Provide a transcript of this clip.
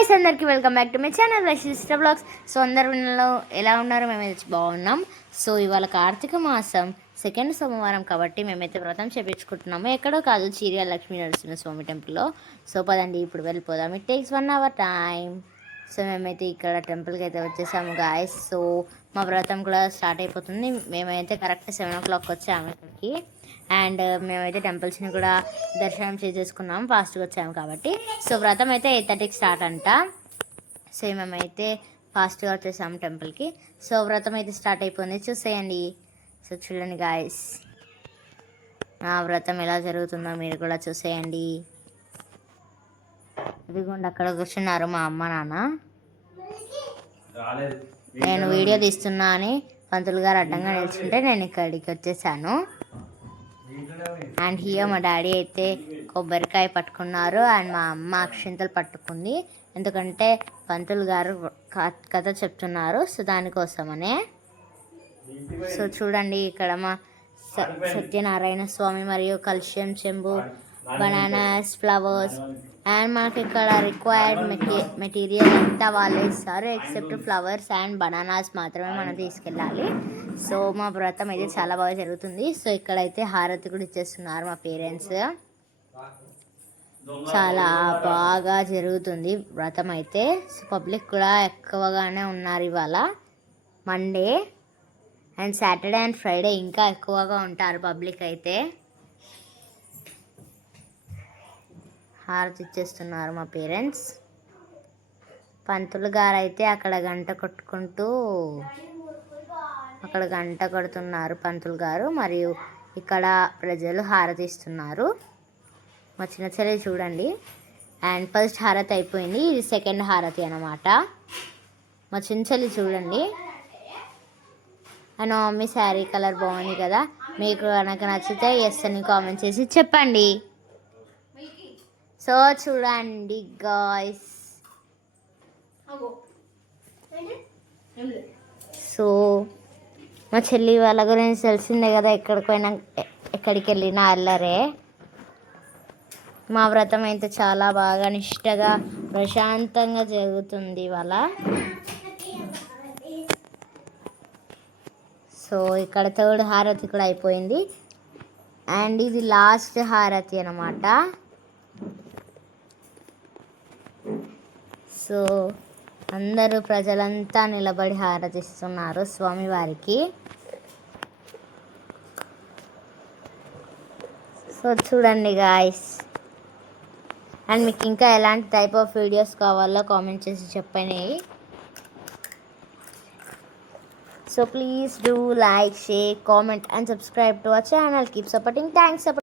Guys అందరికి welcome back to my channel రషిస్ట blogs so అందరు ఎలా ఉన్నారు? మేమైతే బాగున్నాం. సో ఇవాళ కార్తీక మాసం సెకండ్ సోమవారం కాబట్టి మేమైతే వ్రతం చేపించుకుంటున్నాము. ఎక్కడో కాదు చీరియా లక్ష్మీ నరసింహ స్వామి టెంపుల్లో సో పదండి ఇప్పుడు వెళ్ళిపోదాం. It takes one hour time so మేమైతే ఇక్కడ టెంపుల్కి అయితే వచ్చేసాము గాయస్ సో మా వ్రతం కూడా స్టార్ట్ అయిపోతుంది. మేమైతే కరెక్ట్ సెవెన్ ఓ క్లాక్ వచ్చాము ఇక్కడికి. అండ్ మేమైతే టెంపుల్స్ని కూడా దర్శనం చేసేసుకున్నాము ఫాస్ట్గా వచ్చాము కాబట్టి. సో వ్రతం అయితే ఎయిట్ థర్టీకి స్టార్ట్ అంట. సో మేమైతే ఫాస్ట్గా వచ్చేసాము టెంపుల్కి. సో వ్రతం అయితే స్టార్ట్ అయిపోయింది. చూసేయండి. సో చూడండి గాయస్ నా వ్రతం ఎలా జరుగుతుందో మీరు కూడా చూసేయండి. ఇదిగోండి అక్కడ కూర్చున్నారు మా అమ్మ నాన్న. నేను వీడియో తీస్తున్నా అని పంతులు గారు అడ్డంగా నిల్చుంటే నేను ఇక్కడికి వచ్చేసాను. అండ్ హియో మా డాడీ అయితే కొబ్బరికాయ పట్టుకున్నారు అండ్ మా అమ్మ అక్షింతలు పట్టుకుంది. ఎందుకంటే పంతులు గారు కథ చెప్తున్నారు. సో దానికోసమనే. సో చూడండి ఇక్కడ మా స- సత్యనారాయణ స్వామి మరియు కల్షియం చెంబు బనానాస్ ఫ్లవర్స్ అండ్ మనకి ఇక్కడ రిక్వైర్డ్ మెటీ మెటీరియల్ అంతా వాళ్ళు ఇస్తారు ఎక్సెప్ట్ ఫ్లవర్స్ అండ్ బనానాస్ మాత్రమే మనం తీసుకెళ్ళాలి. సో మా వ్రతం అయితే చాలా బాగా జరుగుతుంది. సో ఇక్కడైతే హారతి కూడా ఇచ్చేస్తున్నారు మా పేరెంట్స్ చాలా బాగా జరుగుతుంది వ్రతం అయితే. సో పబ్లిక్ కూడా ఎక్కువగానే ఉన్నారు ఇవాళ. Monday and Saturday and Friday ఇంకా ఎక్కువగా ఉంటారు పబ్లిక్ అయితే. హారతి ఇచ్చేస్తున్నారు మా పేరెంట్స్. పంతులు గారు అయితే అక్కడ గంట కొట్టుకుంటూ అక్కడ గంట కొడుతున్నారు పంతులు గారు. మరియు ఇక్కడ ప్రజలు హారతి ఇస్తున్నారు మా చిన్న చెల్లి చూడండి. అండ్ ఫస్ట్ హారతి అయిపోయింది. ఇది సెకండ్ హారతి అన్నమాట. మా చిన్న చెల్లి చూడండి. అండ్ మా మమ్మీ శారీ కలర్ బాగుంది కదా. మీకు కనుక నచ్చితే ఎస్ అని కామెంట్ చేసి చెప్పండి. సో చూడండి గాయస్ సో మా చెల్లి వాళ్ళ గురించి తెలిసిందే కదా ఎక్కడికి పోయినా ఎక్కడికి వెళ్ళినా అల్లరే. మా వ్రతం అయితే చాలా బాగా నిష్టగా ప్రశాంతంగా జరుగుతుంది ఇవాళ. సో ఇక్కడ థర్డ్ హారతి కూడా అయిపోయింది. అండ్ ఇది లాస్ట్ హారతి అన్నమాట. సో అందరూ ప్రజలంతా నిలబడి హారతిస్తున్నారు స్వామివారికి సో చూడండి గాయస్ అండ్ మీకు ఇంకా ఎలాంటి టైప్ ఆఫ్ వీడియోస్ కావాలో కామెంట్ చేసి చెప్పండి. So please do like share comment and subscribe to our channel keep supporting thanks supporting